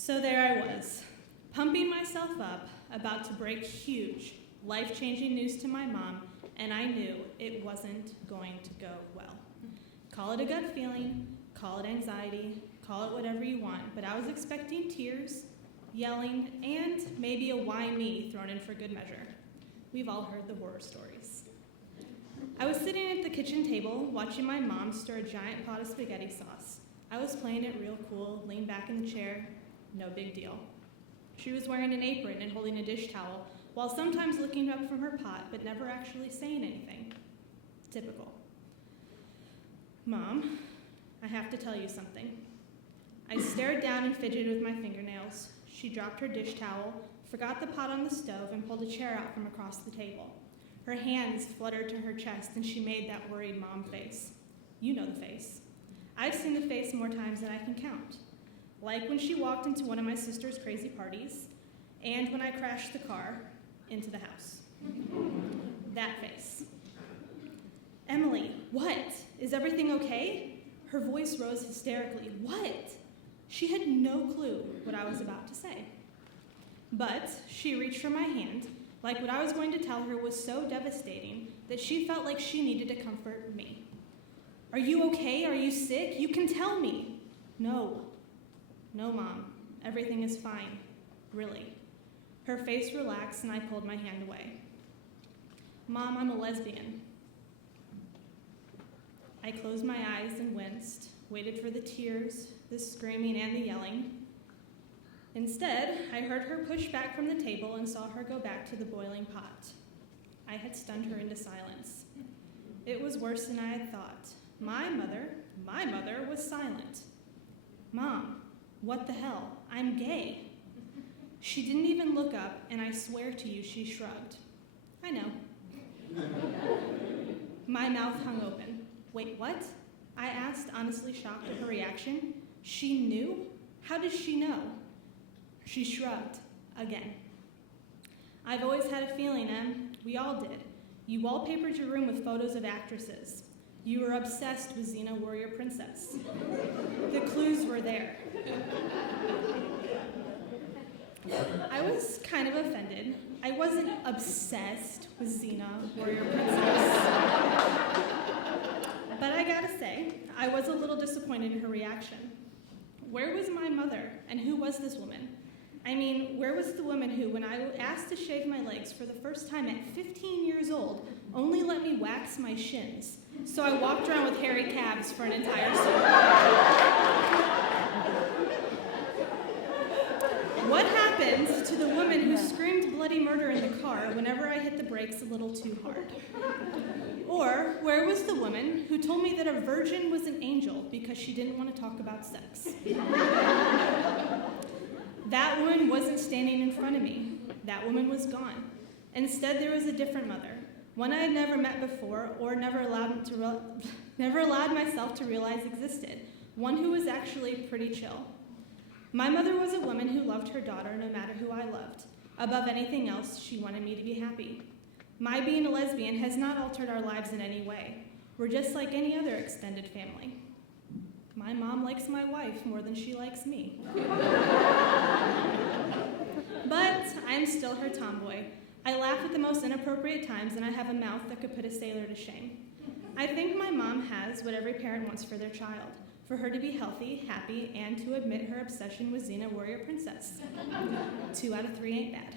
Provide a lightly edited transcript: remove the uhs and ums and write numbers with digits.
So there I was, pumping myself up, about to break huge, life-changing news to my mom, and I knew it wasn't going to go well. Call it a gut feeling, call it anxiety, call it whatever you want, but I was expecting tears, yelling, and maybe a why me thrown in for good measure. We've all heard the horror stories. I was sitting at the kitchen table watching my mom stir a giant pot of spaghetti sauce. I was playing it real cool, leaned back in the chair, no big deal. She was wearing an apron and holding a dish towel, while sometimes looking up from her pot but never actually saying anything. Typical. Mom, I have to tell you something. I stared down and fidgeted with my fingernails. She dropped her dish towel, forgot the pot on the stove, and pulled a chair out from across the table. Her hands fluttered to her chest, and she made that worried mom face. You know the face. I've seen the face more times than I can count. Like when she walked into one of my sister's crazy parties, and when I crashed the car into the house. That face. Emily, what? Is everything okay? Her voice rose hysterically. What? She had no clue what I was about to say. But she reached for my hand, like what I was going to tell her was so devastating that she felt like she needed to comfort me. Are you okay? Are you sick? You can tell me. No, Mom. Everything is fine. Really. Her face relaxed and I pulled my hand away. Mom, I'm a lesbian. I closed my eyes and winced, waited for the tears, the screaming, and the yelling. Instead, I heard her push back from the table and saw her go back to the boiling pot. I had stunned her into silence. It was worse than I had thought. My mother was silent. Mom, what the hell? I'm gay. She didn't even look up, and I swear to you, she shrugged. I know. My mouth hung open. Wait, what? I asked, honestly shocked at her reaction. She knew? How did she know? She shrugged again. I've always had a feeling, Em. We all did. You wallpapered your room with photos of actresses. You were obsessed with Xena Warrior Princess. The clues were there. I was kind of offended. I wasn't obsessed with Xena Warrior Princess. But I gotta say, I was a little disappointed in her reaction. Where was my mother, and who was this woman? I mean, where was the woman who, when I asked to shave my legs for the first time at 15 years old, only let me wax my shins, so I walked around with hairy calves for an entire summer? What happened to the woman who screamed bloody murder in the car whenever I hit the brakes a little too hard? Or where was the woman who told me that a virgin was an angel because she didn't want to talk about sex? That woman wasn't standing in front of me. That woman was gone. Instead, there was a different mother, one I had never met before or never allowed myself to realize existed, one who was actually pretty chill. My mother was a woman who loved her daughter no matter who I loved. Above anything else, she wanted me to be happy. My being a lesbian has not altered our lives in any way. We're just like any other extended family. My mom likes my wife more than she likes me. But I'm still her tomboy. I laugh at the most inappropriate times, and I have a mouth that could put a sailor to shame. I think my mom has what every parent wants for their child, for her to be healthy, happy, and to admit her obsession with Xena Warrior Princess. 2 out of 3 ain't bad.